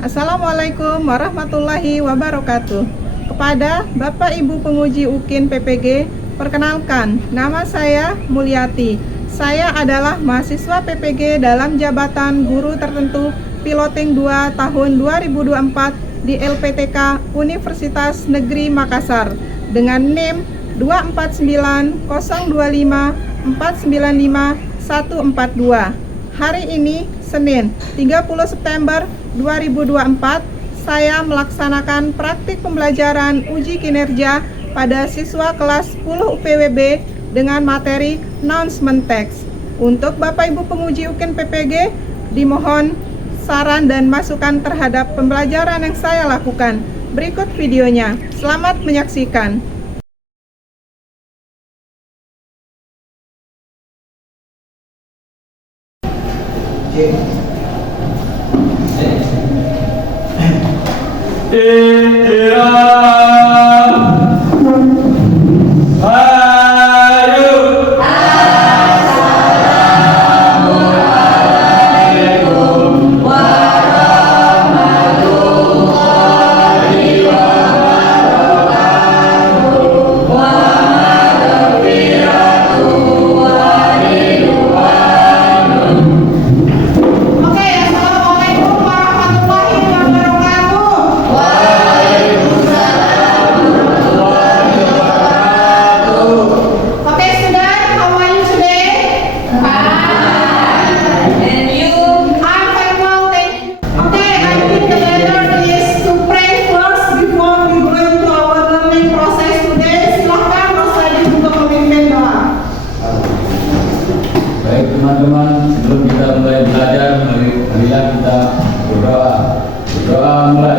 Assalamualaikum warahmatullahi wabarakatuh. Kepada Bapak Ibu penguji UKIN PPG, perkenalkan, nama saya Mulyati. Saya adalah mahasiswa PPG dalam jabatan guru tertentu Piloting 2 tahun 2024 di LPTK Universitas Negeri Makassar dengan NIM 2490254954142. Hari ini Senin 30 September 2024, saya melaksanakan praktik pembelajaran uji kinerja pada siswa kelas 10 UPWB dengan materi announcement text. Untuk Bapak Ibu penguji UKIN PPG, dimohon saran dan masukan terhadap pembelajaran yang saya lakukan. Berikut videonya. Selamat menyaksikan. Teman-teman, sebelum kita mulai belajar, marilah kita berdoa. Berdoa mulai.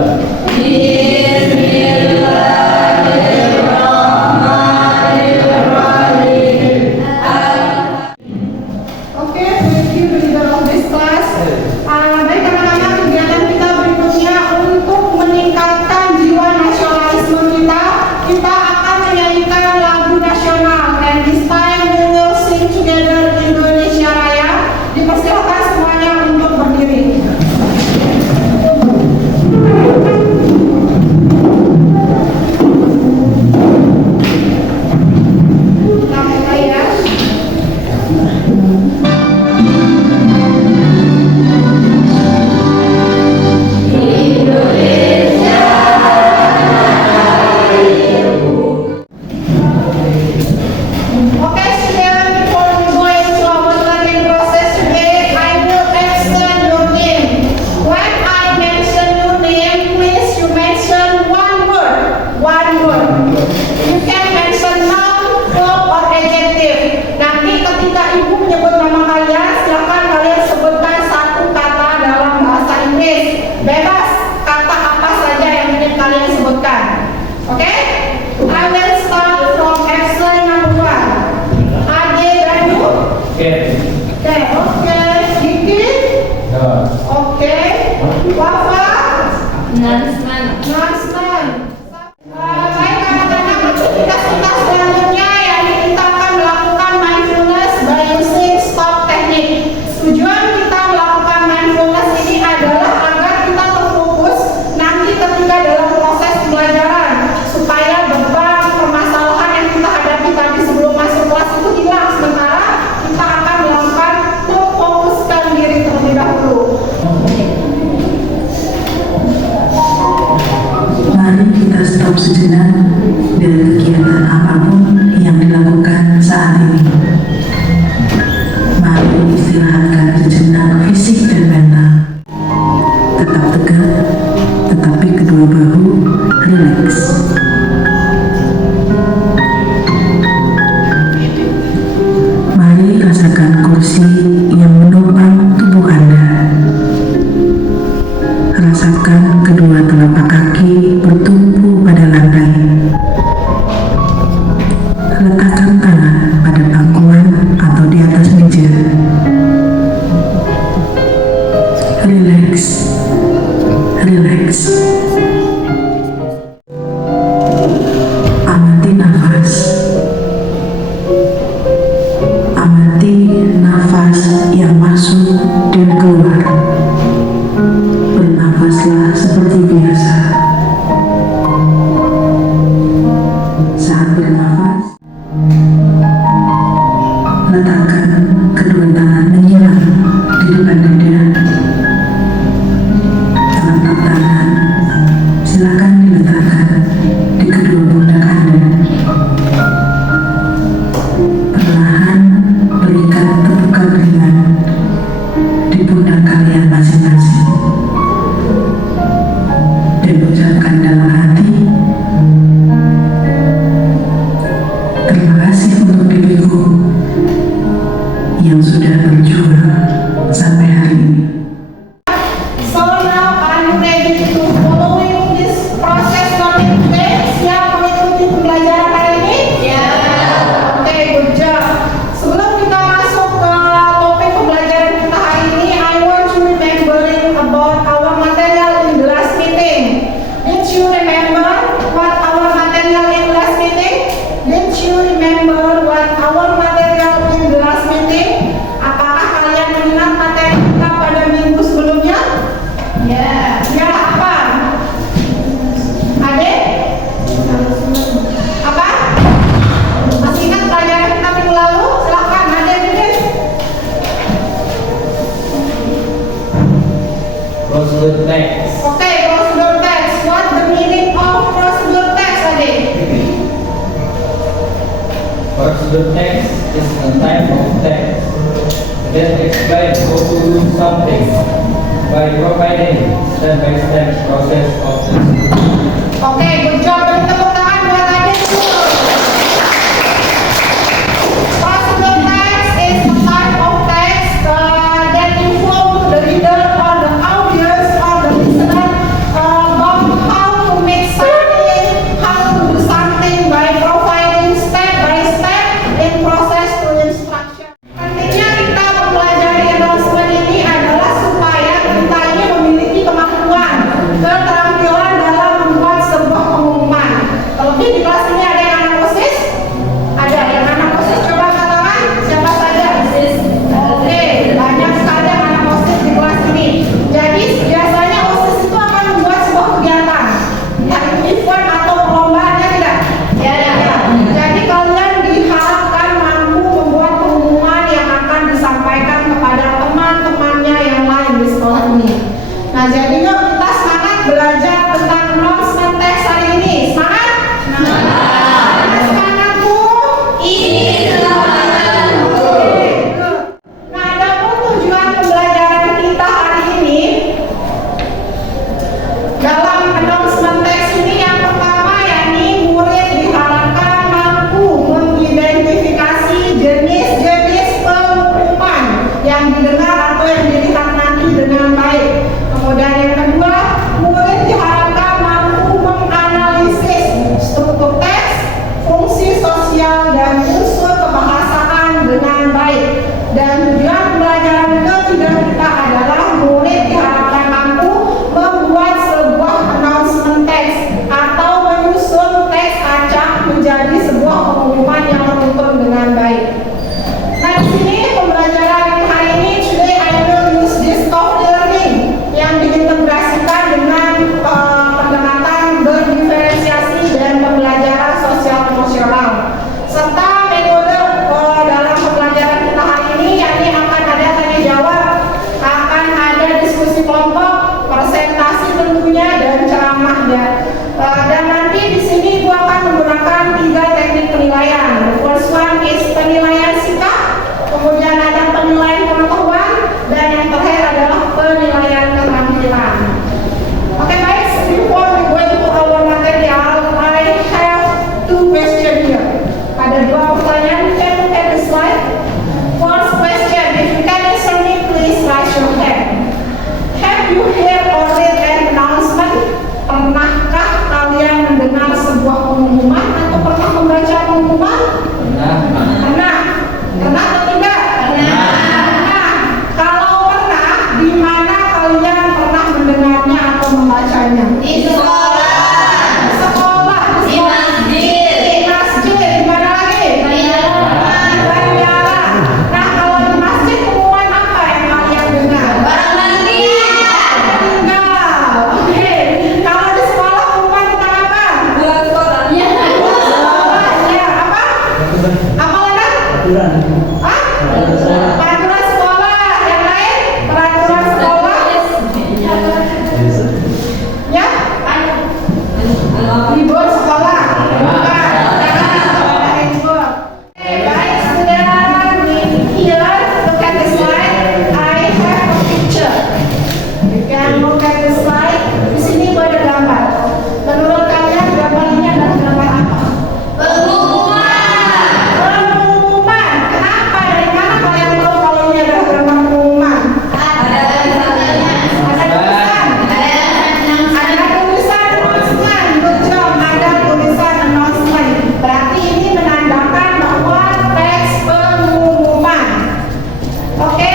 Oke, thank you leader of this class. Baik anak-anak, kegiatan kita berikutnya untuk meningkatkan jiwa nasionalisme kita. Kita akan menyanyikan lagu nasional, and this time we will sing together Indonesia Raya. Dipersilakan semuanya untuk berdiri. Kita mulai ya. Okay, students, before we go into our learning process today, I will explain your name. When I mention your name, please you mention one word. One word. You can mention noun, verb, or adjective. Nanti ketika ibu menyebut nama kalian, silakan kalian sebutkan satu kata dalam bahasa Inggris. Bebas kata apa saja yang ingin kalian sebutkan. Oke? I will start from explain number 1. Ade dan you? Oke. Diki? Oke. Wafa? Nansman. Baik anak-anak, aktivitas selanjutnya yang kita akan melakukan mindfulness by using stop technique. Tujuan kita melakukan mindfulness ini adalah agar kita terfokus nanti ketika dalam proses pembelajaran, supaya beban permasalahan yang kita hadapi tadi sebelum masuk kelas itu hilang, sementara kita akan melakukan memfokuskan diri terlebih dahulu. Mari kita stop sejenak dari kegiatan apapun yang dilakukan saat ini. Mari istirahatkan sejenak fisik dan mental. Tetap tegak, tetapi kedua bahu rileks. Mari rasakan kursi yang menopang tubuh Anda. Rasakan kedua telapak kaki bertumpu pada lantai. Letakkan tangan pada pangkuan atau di atas meja. Relax, relax. Amati nafas. Amati nafas yang masuk dan keluar. Bernafas Bernafaslah seperti biasa. Saat bernafas, letakkan kedua tangan menyilang di depan dada. Telapak tangan silakan diletakkan di kedua pundak Anda. Perlahan berikan tepukan ringan di pundak kalian masing-masing. Dan ucapkan dalam hati, terima kasih untuk diriku yang sudah berjuang sampai hari ini. So now are you ready to following this process learning today? Siap mengikuti pembelajaran hari ini? Ya. Oke, good job. Sebelum kita masuk ke topik pembelajaran kita hari ini, I want you remembering about our material in the last meeting. Did you remember what our material in the last meeting? Did you remember what our material in the last meeting? Apakah kalian mengingat materi kita pada minggu sebelumnya? Ya. Ya apa? Ade? Apa? Masih ingat pelajaran kita minggu lalu? Silahkan, Ade tulis. Prosedur teks. Oke, prosedur text. What the meaning of prosedur text, Ade? Prosedur teks is a type of text that explains how to do something by providing step-by-step process of the Oke, good job. Beri tepuk tangan buat Ade dulu. Prosedur text is a type of text that inform the reader or the audience or the listener about how to make something, how to do something by providing step-by-step in process to instruction. Artinya kita mempelajari announcement ini adalah supaya kita ini memiliki kemampuan, keterampilan dalam membuat sebuah pengumuman. Terlebih di kelas ini ada yang anak OSIS? Ada yang anak OSIS? Coba katakan siapa saja? Oke, banyak sekali yang anak OSIS di kelas ini. Jadi biasanya OSIS itu akan membuat sebuah kegiatan, event atau perlombaan, ya tidak? Ya. Jadi kalian diharapkan mampu membuat pengumuman yang akan disampaikan kepada teman-temannya yang lain di sekolah ini. Nah, jadi yuk kita semangat belajar tentang announcement text hari ini. Semangat? Semangat. Semangatku? Ini semangatku. Nah, adapun tujuan pembelajaran kita hari ini dalam announcement text ini yang pertama yakni murid diharapkan mampu mengidentifikasi jenis-jenis pengumuman yang didengar atau yang dilihat nanti dengan baik. Kemudian yang kedua, murid diharapkan mampu menganalisis struktur teks, fungsi sosial dan unsur kebahasaan dengan baik. Dan tujuan pembelajaran ketiga kita adalah murid diharapkan mampu membuat sebuah announcement text atau menyusun teks acak menjadi sebuah pengumuman yang terukur dengan baik. Nah, di sini pembelajaran hari ini today I will use discovery learning yang diintegrasikan dengan pendekatan berdiferensiasi dan pembelajaran sosial emosional serta metode dalam pembelajaran kita hari ini yakni akan ada tanya jawab, akan ada diskusi kelompok, presentasi tentunya dan ceramah ya. Dan nanti di sini Ibu akan menggunakan 3 teknik penilaian. The first one is penilaian sikap, kemudian ada penilaian pengetahuan, dan yang terakhir adalah penilaian keterampilan. Oke, baik. Before we go into our material, I have 2 questions here. Ada 2 pertanyaan. You can look at the slide. First question, if you can answer me, please raise your hand. Have you heard or read an announcement? Pernahkah kalian mendengar sebuah pengumuman atau pernah membaca pengumuman? Pernah. Pernah. Pernah atau tidak? Pernah. Kalau pernah, di mana kalian pernah mendengarnya atau membacanya? Di sekolah, Di sekolah. di masjid, Di masjid. Di mana lagi? di jalan, Jalan. Nah, kalau di masjid pengumuman apa yang kalian dengar? orang meninggal, Meninggal. Hah? Peraturan sekolah. Yang lain? Peraturan sekolah. Ya? Libur sekolah. Okay, guys, student, here, look at the slide. I have a picture. You can look at the slide. Di sini gua ada gambar. Menurut kalian gambar ini adalah gambar apa? Pengumuman. Kenapa? Dari mana kalian tahu kalau ini adalah gambar pengumuman? Ada tulisan. Ada tulisan announcement. Good job. Ada tulisan announcement. Berarti ini menandakan bahwa teks pengumuman. Oke?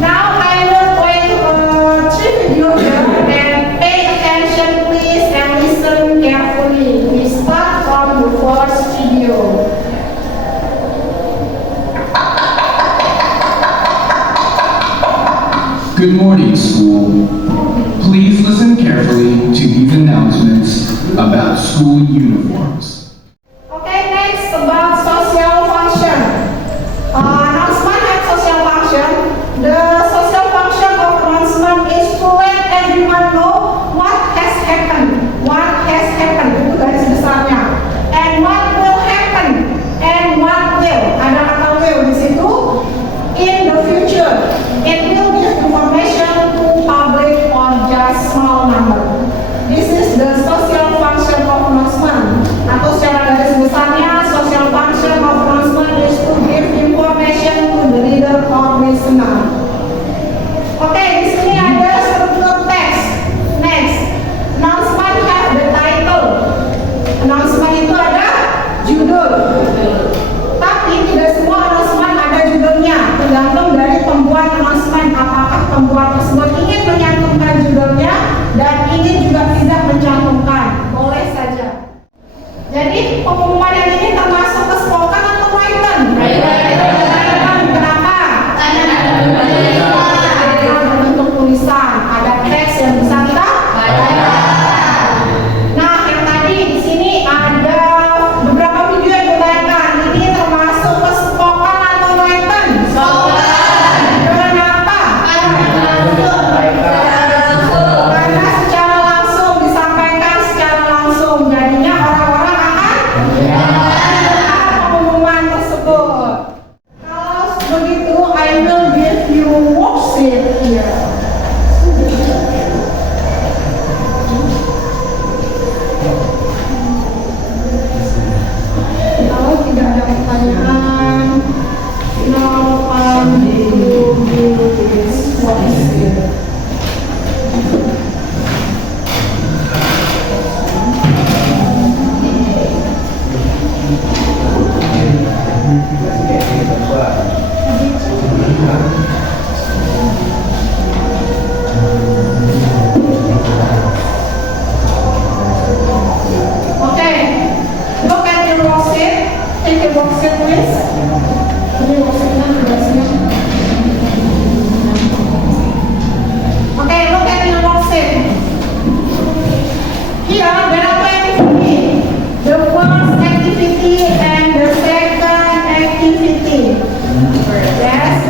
Now I will play three video here and pay attention please and listen carefully. We start from the first video. Good morning, school. Please listen carefully to these announcements about school uniforms. Okay, next about social function. Announcement and social function. The social function of announcement is to let everyone know what has happened. What has happened itu garis besarnya. And what will happen. And what will. Ada kata will di situ. In the future, it will give information to public on just small number. This is the social function of announcement. Atau secara garis besarnya, social function of announcement is to give information to the reader or listener. Oke, di sini ada struktur teks. Next, announcement have the title. Announcement itu ada judul. Tapi tidak semua announcement ada judulnya. Tergantung dari pembuat announcement. Apakah pembuat tersebut ingin menyantumkan judulnya dan ingin juga tidak mencantumkan. Boleh saja. Jadi pengumuman yang ini termasuk ke spoken atau written? Written. Kenapa? Ada bentuk tulisan, ada teks yang bisa kita baca. Nah, yang tadi di sini ada beberapa video yang ditayangkan. Ini termasuk ke spoken atau written? Spoken. Kenapa? Karena secara langsung disampaikan secara langsung. Jadinya orang-orang akan pengumuman tersebut. Kalau begitu, I will give you worksheet here. Kalau tidak ada pertanyaan, now I'm going to do this worksheet. Okay, look at your worksheet. Take your worksheet, please. Ini worksheetnya sudah siap. Okay, look at your worksheet. Here, there are two activities. The first activity and the second activity. Yes.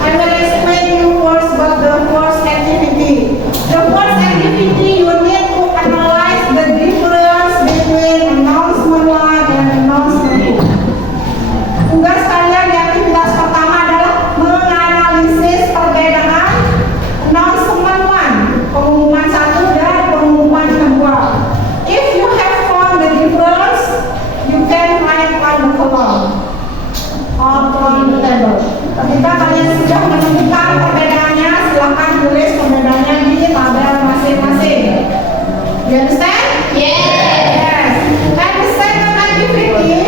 I will explain you first about the first activity. The first activity, you need to analyze the difference between announcement 1 and announcement 2. Tugas kalian di aktivitas pertama adalah menganalisis perbedaan announcement 1, pengumuman 1 dan pengumuman 2. If you have found the difference, you can write on the column or on the table. Ketika kalian sudah menemukan perbedaannya, silakan tulis perbedaannya di tabel masing-masing. You understand? Yes. And the second activity,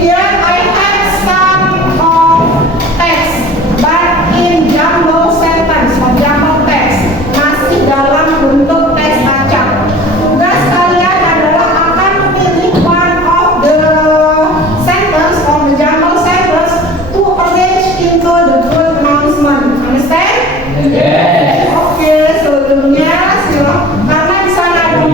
here I have some of text, but in jumbo sentence or jumbo text, masih dalam bentuk teks acak. Tugas kalian adalah akan memilih one of the sentence or the jumbo sentence to arrange into the good announcement. Understand? Yes. Oke, sebelumnya silakan karena di sana ada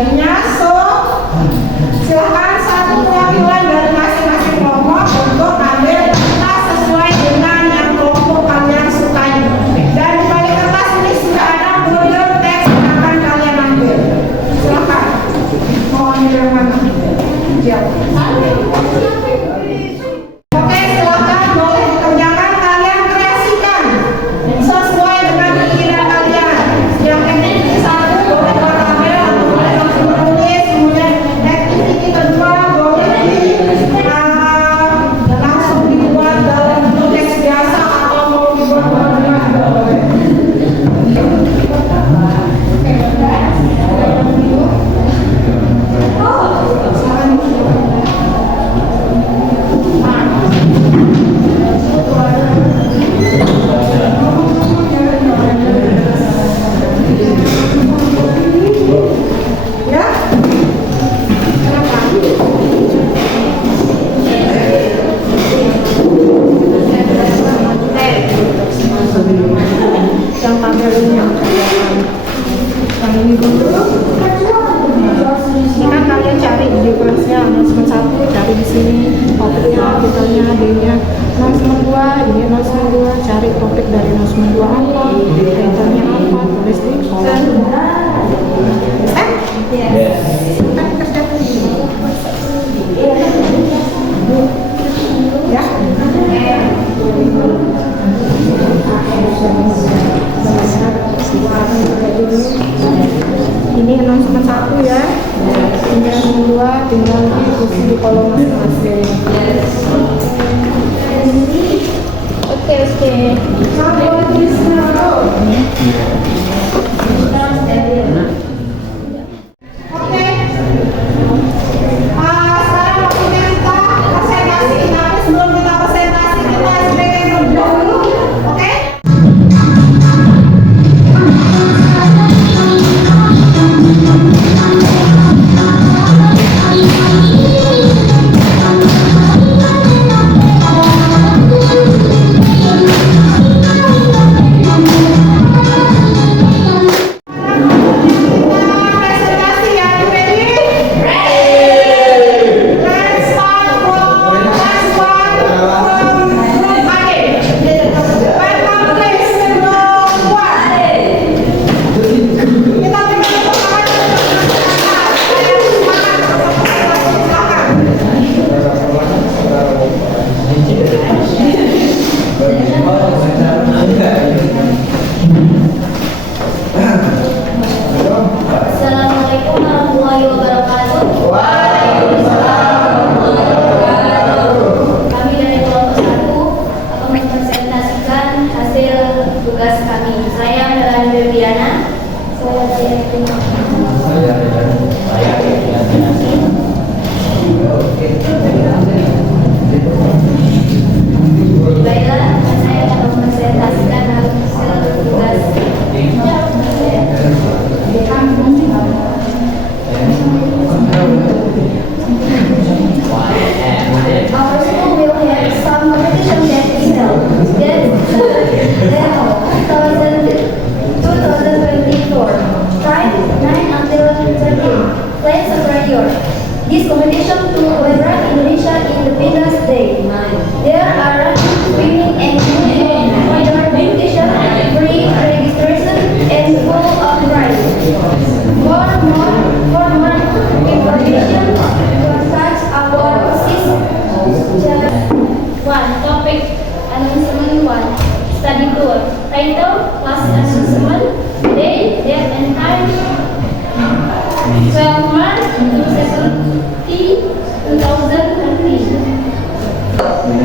bagiannya. So, silakan satu perwakilan dari masing-masing kelompok untuk ambil kertas sesuai dengan yang kelompok kalian sukai. Dan di balik kertas ini sudah ada folder teks yang akan kalian ambil. Silakan. Mau ambil yang mana? Jawab. Oke, silakan boleh dikerjakan, kalian kreasikan sesuai dengan keinginan kalian. Yang activity satu boleh buat tabel atau boleh langsung menulis, kemudian activity kedua boleh langsung dibuat dalam bentuk teks biasa atau mau dibuat dalam juga boleh. Ya? Yang tabel ini yang ini dulu. Ini kan kalian cari di kelasnya announcement 1, cari di sini topiknya, detailnya, D-nya. Announcement 2, ini announcement 2, cari topik dari announcement 2 apa, detailnya apa, tulis di kolom. Kan kerjakan ini. Ya. Ini announcement 1 ya. Tinggal announcement 2, tinggal diisi di kolom masing-masing. Oke. Sampai di sana. Oke. Sekarang waktunya kita presentasi. Tapi sebelum kita presentasi, kita sedikit berdoa dulu. Oke? Presentasi ya, you ready? Let's start from last one from group A. Welcome please to group 1. Kita berikan tepuk tangan. Silakan. Assalamualaikum warahmatullahi wabarakatuh. Kami dari kelompok 1 akan mempresentasikan hasil tugas kami. Saya adalah Deviana. Baiklah, saya akan mempresentasikan hasil tugas. Our school will have some competition that we held. That's level 2024. Try 9 until 13. Play superior. This competition to celebrate Indonesia Independence Day. There are running, swimming, and cooking winter competition, free registration, and full of prize. For more information, contact our assistant. 1. Topic announcement 1. Study tour. Title class announcement. Day, date, and time. 12 March 2020.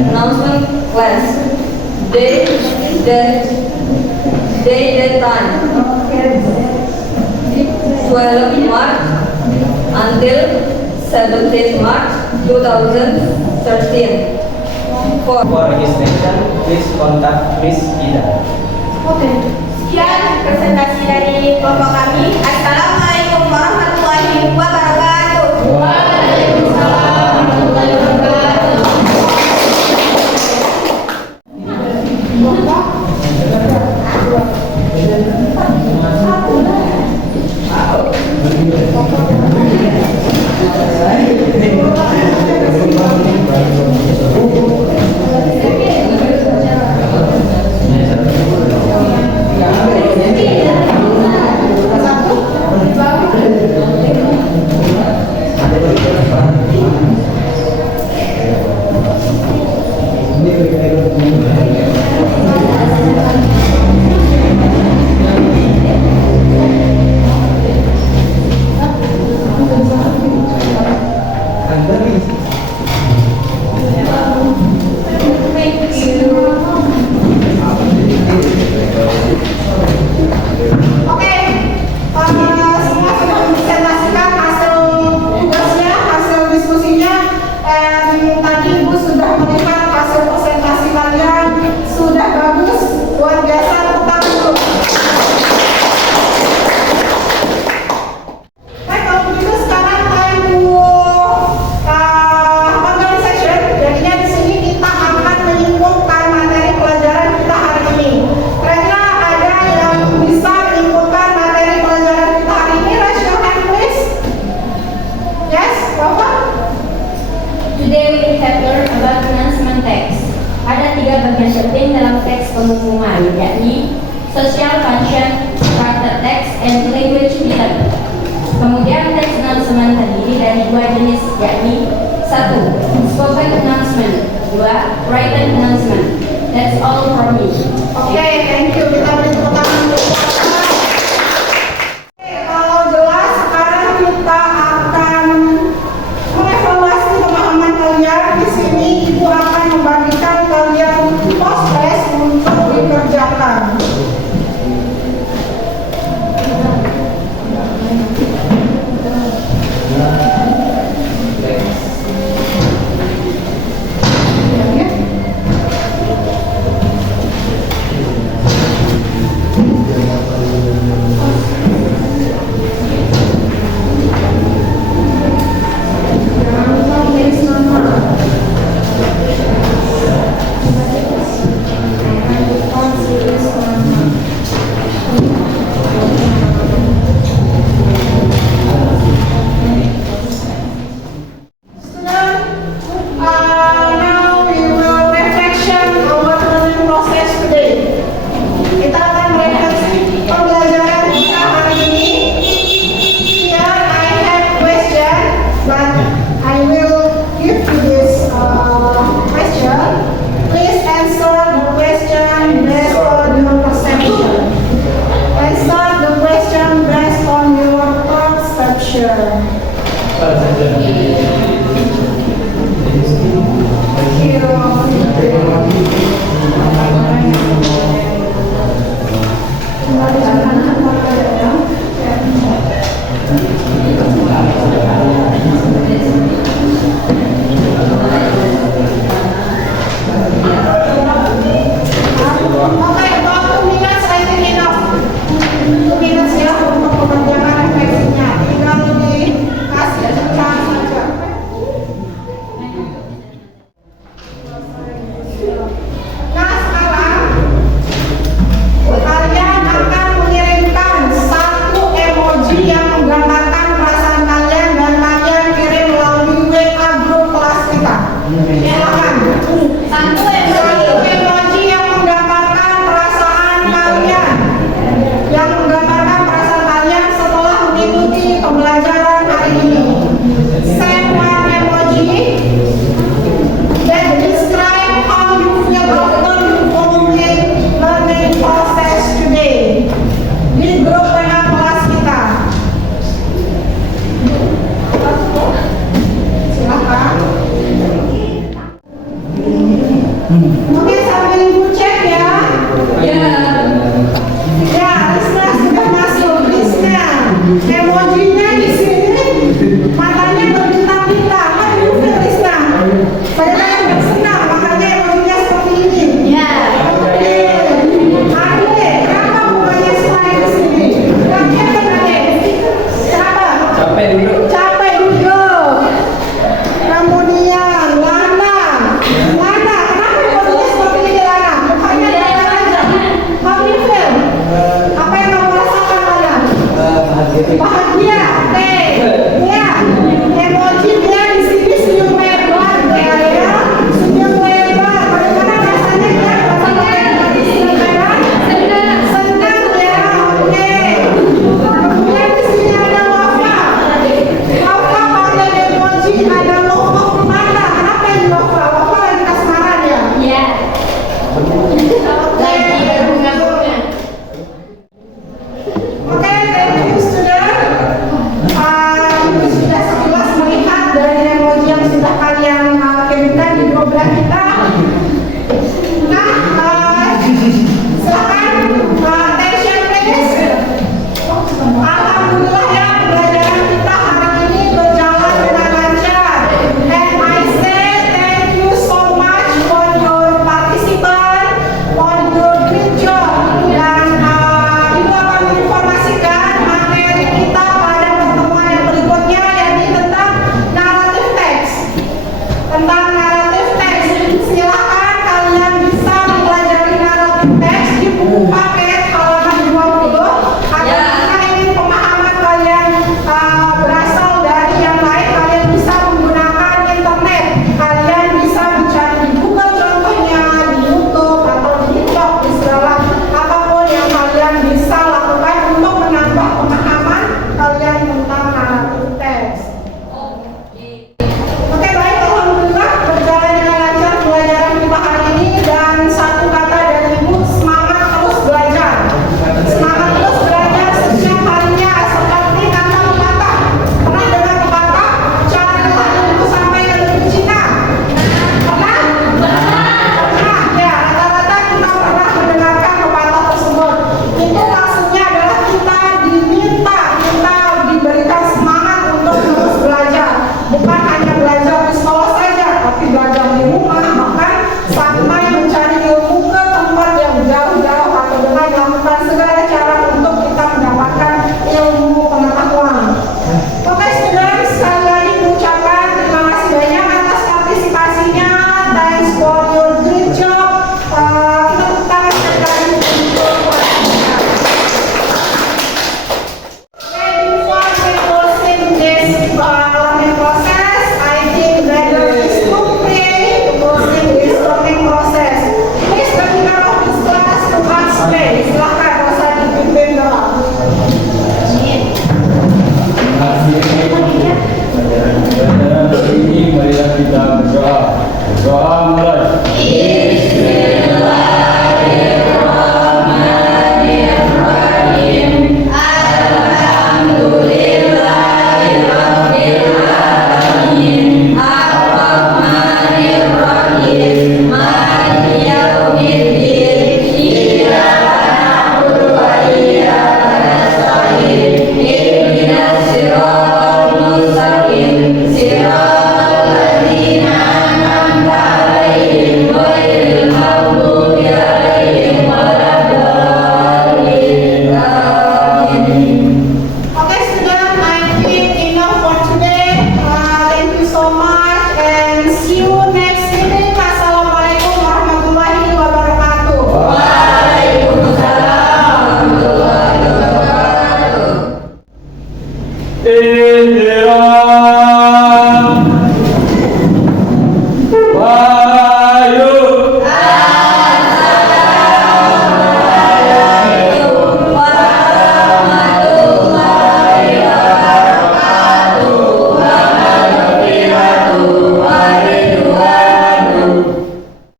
Announcement class. Day, date, time. 12 March until 17 March 2013. For registration, please contact Miss Ida. Oke. Sekian presentasi dari kelompok kami. Assalamualaikum warahmatullahi wabarakatuh. Waalaikumsalam warahmatullahi wabarakatuh. Kelompok bagian penting dalam teks pengumuman, yakni social function, character text, and language filter. Kemudian teks announcement terdiri dari dua jenis, yakni 1. Spoken announcement, 2. Written announcement. That's all from me. Oke, thank you. Kita beri tepuk tangan untuk Bapak. Oke, kalau jelas sekarang kita akan mengevaluasi pemahaman kalian. Di sini Ibu akan membagikan kalian post-test untuk dikerjakan. Now we will reflection our learning process today. Kita akan merefleksi pembelajaran kita hari ini. Here I have question, but I will give you this question. Please answer the question based on your perception. Answer the question based on your perception. Okay, about 2 minutes I think enough. 2 minutes ya untuk pengerjaan refleksinya. Tinggal dikasih catatan saja. Nah sekarang kalian akan mengirimkan satu emoji yang menggambarkan perasaan kalian dan kalian kirim melalui WA grup kelas kita. Silakan. Satu emoji yang menggambarkan perasaan kalian, yang menggambarkan perasaan kalian setelah mengikuti pembelajaran hari ini. Send one emoji that describe how you feel after you complete learning process today di grup WA kelas kita. Silakan. Oke, sambil ibu cek ya. Ya. Ya, Risna sudah masuk. Risna, emojinya di sini matanya berbintang-bintang. How do you feel, Risna? Padahal bersenang, makanya emojinya seperti ini. Ya. Oke. Ade, kenapa mukanya smile di sini? Kenapa? Kenapa? Capek dulu. Capek duduk.